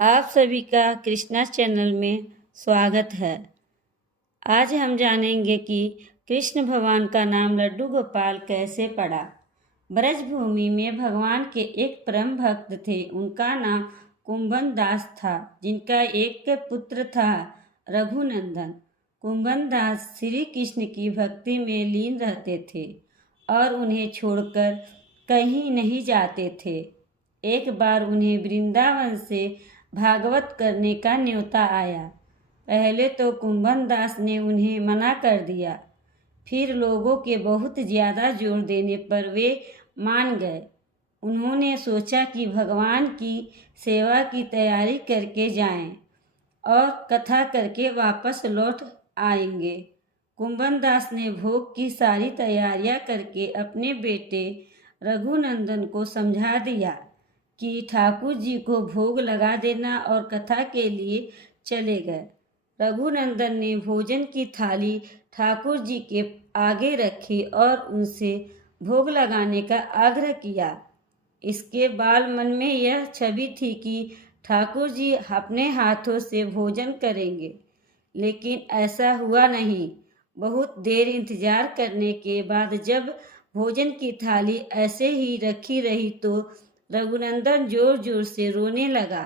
आप सभी का कृष्णा चैनल में स्वागत है। आज हम जानेंगे कि कृष्ण भगवान का नाम लड्डू गोपाल कैसे पड़ा। ब्रजभूमि में भगवान के एक परम भक्त थे। उनका नाम कुंभन दास था, जिनका एक पुत्र था रघुनंदन। कुंभन दास श्री कृष्ण की भक्ति में लीन रहते थे और उन्हें छोड़कर कहीं नहीं जाते थे। एक बार उन्हें वृंदावन से भागवत करने का न्योता आया। पहले तो कुंभन दास ने उन्हें मना कर दिया, फिर लोगों के बहुत ज़्यादा जोर देने पर वे मान गए। उन्होंने सोचा कि भगवान की सेवा की तैयारी करके जाएं और कथा करके वापस लौट आएंगे। कुंभन दास ने भोग की सारी तैयारियां करके अपने बेटे रघुनंदन को समझा दिया कि ठाकुर जी को भोग लगा देना और कथा के लिए चले गए। रघुनंदन ने भोजन की थाली ठाकुर जी के आगे रखी और उनसे भोग लगाने का आग्रह किया। इसके बाद मन में यह छवि थी कि ठाकुर जी अपने हाथों से भोजन करेंगे, लेकिन ऐसा हुआ नहीं। बहुत देर इंतजार करने के बाद जब भोजन की थाली ऐसे ही रखी रही तो रघुनंदन जोर जोर से रोने लगा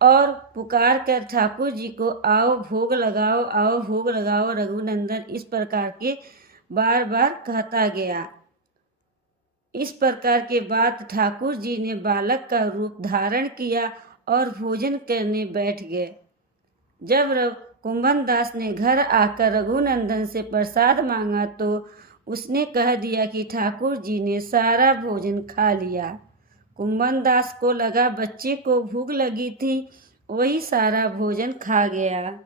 और पुकार कर ठाकुर जी को आओ भोग लगाओ, आओ भोग लगाओ। रघुनंदन इस प्रकार के बार बार कहता गया। इस प्रकार के बाद ठाकुर जी ने बालक का रूप धारण किया और भोजन करने बैठ गए। जब कुंभन दास ने घर आकर रघुनंदन से प्रसाद मांगा तो उसने कह दिया कि ठाकुर जी ने सारा भोजन खा लिया। कुंभन दास को लगा बच्चे को भूख लगी थी, वही सारा भोजन खा गया।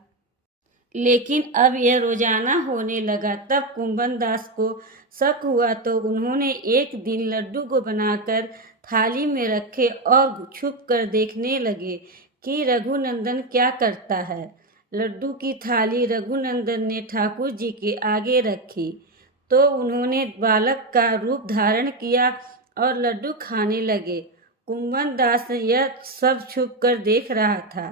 लेकिन अब यह रोजाना होने लगा। तब कुंभन दास को शक हुआ तो उन्होंने एक दिन लड्डू को बनाकर थाली में रखे और छुप कर देखने लगे कि रघुनंदन क्या करता है। लड्डू की थाली रघुनंदन ने ठाकुर जी के आगे रखी तो उन्होंने बालक का रूप धारण किया और लड्डू खाने लगे। कुंभन दास यह सब छुप कर देख रहा था।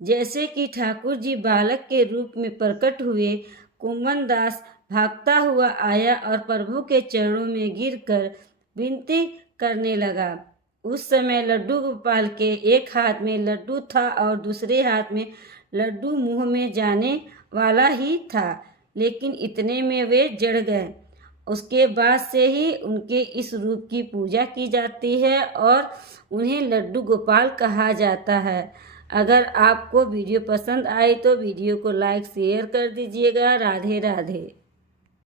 जैसे कि ठाकुर जी बालक के रूप में प्रकट हुए, कुंभन दास भागता हुआ आया और प्रभु के चरणों में गिरकर विनती करने लगा। उस समय लड्डू गोपाल के एक हाथ में लड्डू था और दूसरे हाथ में लड्डू मुंह में जाने वाला ही था, लेकिन इतने में वे जड़ गए। उसके बाद से ही उनके इस रूप की पूजा की जाती है और उन्हें लड्डू गोपाल कहा जाता है। अगर आपको वीडियो पसंद आई तो वीडियो को लाइक शेयर कर दीजिएगा। राधे राधे।